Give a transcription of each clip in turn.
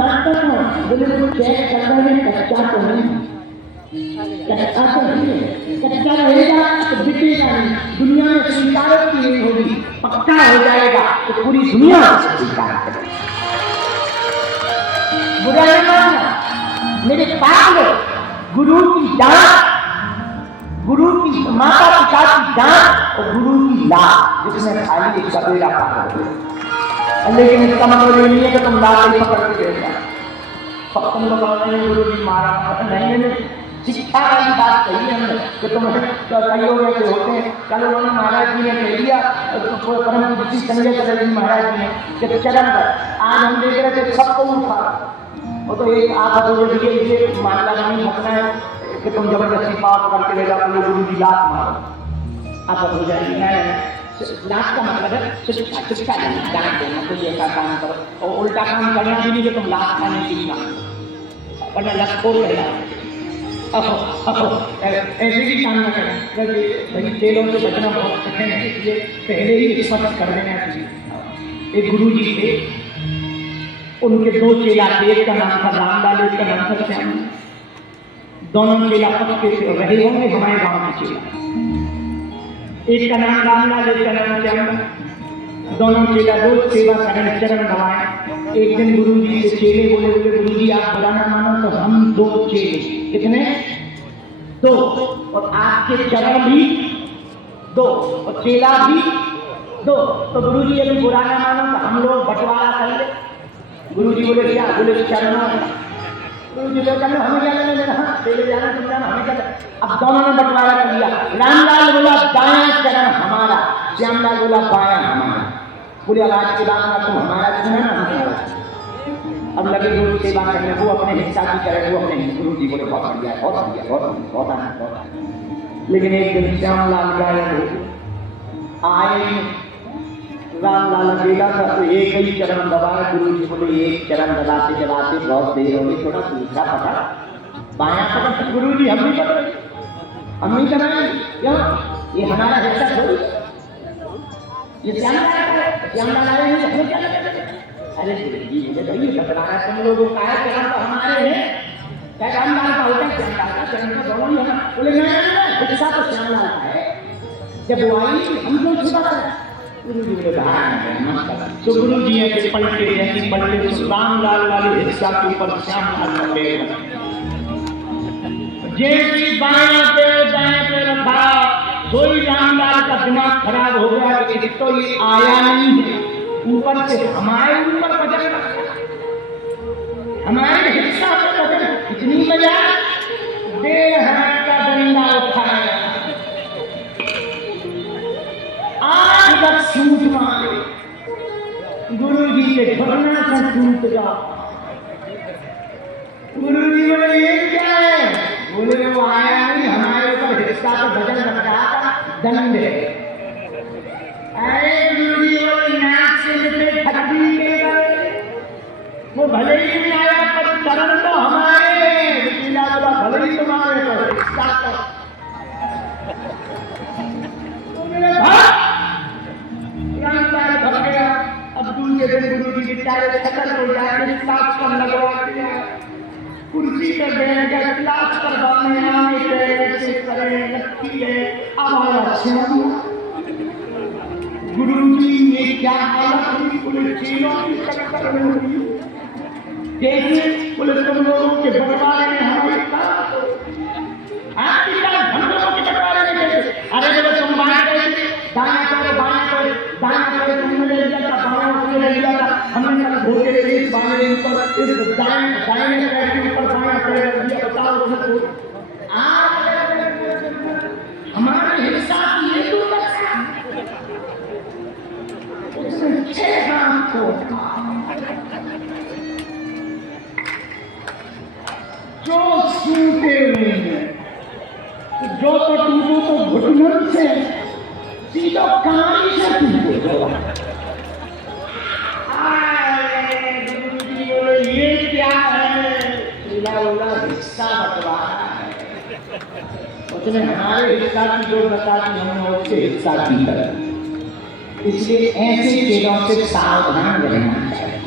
जानता हूँ बोले वो चेक करने में कच्चा तो नहीं, कच्चा तो नहीं है, कच्चा रहेगा तो बिकेगा नहीं, दुनिया में स्वीकार की नहीं होगी, पक्का हो जाएगा तो पूरी दुनिया स्वीकार करेगी। बुरा नहीं मानना मेरे पास लो, गुरु की डांट, गुरु की माता पिता की डांट और गुरु की लात जिसमें खाली एक सवेरा पार हो। लेकिन इसका मतलब ये नहीं है कि तुम लात नहीं पकड़ के रहेगा, तुम लोग नहीं गुरु जी मारा नहीं, शिक्षा वाली बात कही है हमने कि तुम कई लोग ऐसे होते हैं, कल उन्होंने महाराज जी ने कह दिया परम बुद्धि संजय चरण जी महाराज जी ने कि चरण पर आज हम देख रहे थे सबको उठा, वो तो एक आप ये मामला नहीं भटना है कि तुम जबरदस्ती पाप करके ले जाओ गुरु जी लात मारो, आप हो जाएगी। लात का मतलब है शिक्षा, शिक्षा डांट देना, कोई ऐसा काम करो और उल्टा काम करना भी नहीं कि तुम लात खाने की काम, वरना लखोर रहेगा। ऐसे भी काम न करें, भाई खेलों से बचना बहुत कठिन है, इसलिए पहले ही स्पष्ट कर देना चाहिए। एक गुरु जी थे, उनके दो चेला थे, एक का नाम था रामलाल, एक का नाम था श्याम। दोनों चेला पक्के से रहे होंगे हमारे गांव के चेला, एक का नाम रामलाल, एक का नाम श्याम। दोनों चेला रोज सेवा करें, चरण दबाएं। एक दिन गुरु जी से चेले बोले गुरु जी आप बुरा ना मानो तो हम दो चेले, कितने? दो, और आपके चरण भी दो और चेला भी दो, तो गुरु जी यदि बुरा ना मानो तो हम लोग बंटवारा कर ले। गुरु जी बोले क्या? बोले चरणों, गुरु जी बोले चलो हमें क्या लेने देना, चले जाना तुम जाना हमें क्या। अब दोनों ने बंटवारा कर लिया, रामलाल बोला दायां चरण हमारा, श्यामलाल बोला बायां हमारा। बोले आज के बाद ना तुम हमारा चरण है ना हमारा। अब लगे गुरु सेवा करने, वो अपने हिस्सा की करें, वो अपने गुरु जी बोले बहुत बढ़िया बहुत बढ़िया बहुत आनंद। लेकिन एक दिन श्यामलाल गायब आए, रामलाल बेला था तो एक ही चरण दबाया, गुरु जी बोले एक चरण दबाते दबाते बहुत देर हो गई, थोड़ा दूसरा पकड़, बायां पकड़। गुरु जी हम नहीं पकड़े, हम नहीं कराएंगे, क्यों? ये हमारा हिस्सा थोड़ी, ये श्यामलाल आए हैं हमें क्या लगेगा? अरे जी ये घबराना तुम लोगों का है, चरण तो हमारे हैं, क्या रामलाल का होता है, श्यामलाल का चरण तो दोनों ही है। बोले नहीं हिस्सा तो श्यामलाल का है, जब वो आई हम लोग सेवा करें। गुरु जी बोले तो गुरु जी के पलटे जैसी पलटे रामलाल वाले हिस्सा के ऊपर श्यामलाल का पैर, जैसी बायां पैर दाएं पे रखा, कोई रामलाल का दिमाग खराब हो गया कि तो ये आया नहीं है, ऊपर से हमारे ऊपर बजट, हमारे हिस्सा पे बजट, इतनी मजा देर हाथ का डंडा उठाया, आज तक सूट मारे, गुरु जी के घरना से टूट गया। गुरु जी बोले ये क्या है? बोले वो आया नहीं, हमारे ऊपर हिस्सा तो बजट लग रहा था, दंड है। अरे गुरु जी बोले नाक से निकले खट्टी के गए, वो भले ही नहीं आया पर चरण तो हमारे, भले ही तुम्हारे पर हिस्सा तो अब्दुल के दिन गुरु जी बेचारे खत्म हो जाते, क्लास पर लगवा दिया, कुर्सी पर बैठ गए, क्लास करवाने आए थे, करें लगती है आवाज सुनो। गुरु जी ने क्या हालत हुई, बोले चेलों की चक्कर में हुई, जैसे बोले तुम लोगों के बंटवारे में हमारे आपकी क्या हम लोगों के बंटवारे में कैसे? अरे बोले तुम बाएं करो दाएं करो, बाएं करो दाएं करो, तुमने ले लिया था बाएं, उसने ले लिया था, हमने कल धोखे ले लिए बाएं ऊपर, इस दाएं दाएं पैर के ऊपर बाएं पैर रख दिया, बताओ उसको आप हमारे हिस्सा ये तो उसने 6 काम को जो सूटे हुए हैं, जो तो टूटो तो घुटनों से सीधो कहानी से टूटो। गुरु जी बोले ये क्या है? हिस्सा बंटवारा है, उसने हमारे हिस्सा की जो बताती हमने उसके हिस्सा की तरह, इसलिए ऐसे चीजों से सावधान रहना चाहिए।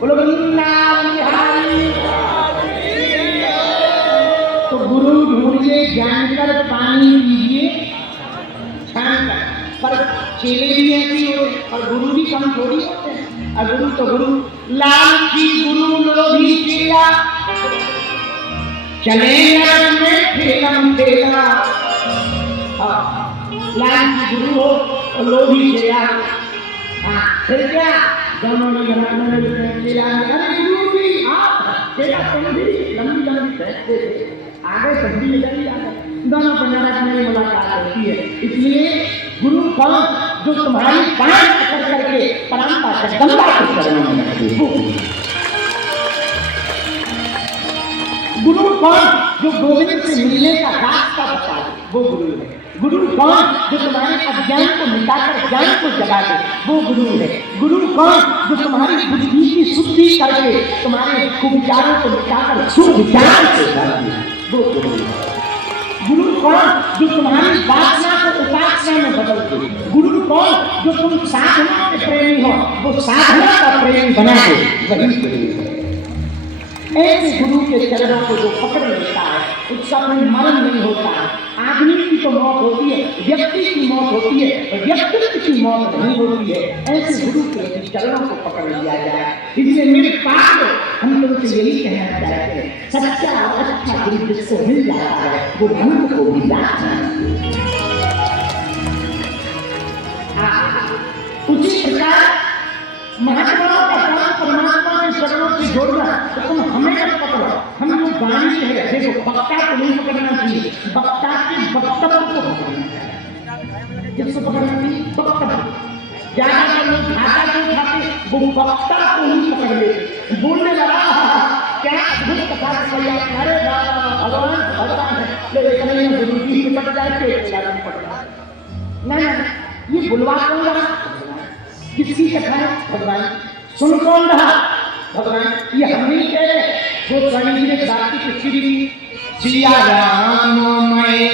बोलो वृंदावन बिहारी। तो गुरु ढूंढिए, जानकर पानी लीजिए छान कर। पर चेले भी ऐसी हो और गुरु भी कम थोड़ी होते हैं। और गुरु तो गुरु, लालची गुरु लोभी चेला, चले नरक में ठेलम ठेला। लालची गुरु हो और लोभी चेला, फिर क्या दोनों में चेला अरे गुरु भी आप चेला तुम भी लंबी लंबी बैठते थे, आगे सब्जी निकल ही जाता, दोनों पर नरक में मुलाकात होती है। इसलिए गुरु कौन? जो तुम्हारी कान पकड़ करके परंपरा से गंगा के चरणों में रखे वो गुरु कौन? जो गोविंद से मिलने का रास्ता बता दे वो गुरु है। गुरु कौन? जो तुम्हारे अज्ञान को मिटाकर ज्ञान को जगा दे वो गुरु है। गुरु कौन? जो तुम्हारी बुद्धि की शुद्धि करके तुम्हारे कुविचारों को मिटाकर शुद्ध विचार से भर दे वो गुरु है। गुरु कौन? जो तुम्हारी वासना को उपासना में बदल दे। गुरु कौन? जो तुम साधना के प्रेमी हो वो साधना का प्रेमी बना दे वही गुरु है। ऐसे गुरु के चरणों को जो पकड़ लेता है उसका कोई मरण नहीं होता है। आदमी की तो मौत होती है, व्यक्ति की मौत होती है, व्यक्तित्व की मौत नहीं होती है। ऐसे गुरु के चरणों को पकड़ लिया जाए। इसलिए मेरे पास हम तुमसे यही कहना चाहते हैं, सच्चा और अच्छा गुरु जिसको मिल जाता है वो गुरु को भी जाता है। उसी प्रकार महात्माओं का काम परमात्मा के चरणों से जोड़ना। तो तुम हमें मत पकड़ो, हम लोग गाड़ी है देखो, वक्ता को नहीं पकड़ना चाहिए, वक्ता के वक्तव्य को पकड़ना चाहिए। जिसको पकड़ना चाहिए वक्तव्य। ज्यादातर लोग भाषा को उठाते वो वक्ता को ही पकड़ लेते। बोलने लगा क्या अद्भुत कथा कही, अरे भगवान भगवान है लेकिन गुरु जी से पट जाए नहीं, ये बुलवा कौन रहा? किसकी कथा है? भगवान। सुन कौन रहा? भगवान। ये हम नहीं कह रहे, वो स्वामी जी ने बाकी की श्री सिया राम मैं